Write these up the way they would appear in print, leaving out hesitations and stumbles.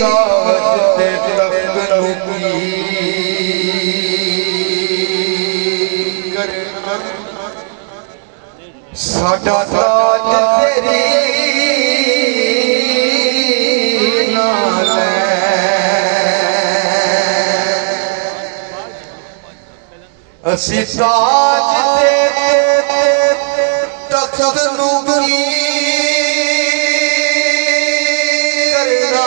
ताज ते तख्त की साडा ताज तेरी नाल असी ताज ते तख्त की करना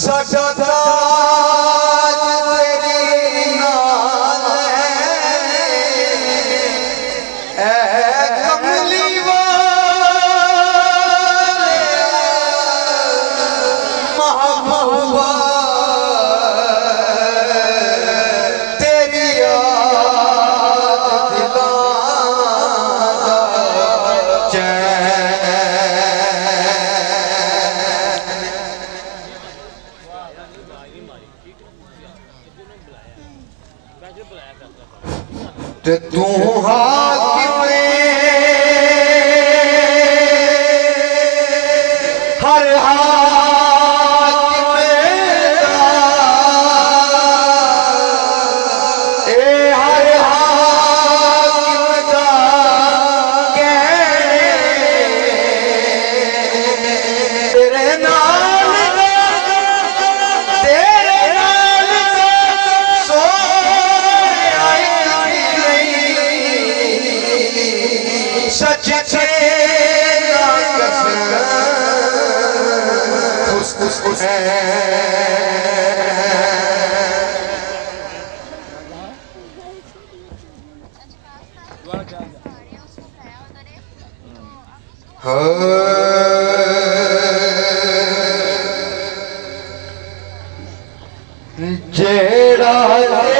साडा ताज तेरी नाल ऐ कमली वाले महबूबा तेरी याद दिलाना चैन ते तू हाकिम हर हाकिम ए हर हाकिम दा तेरे नाल सच से जेड़ा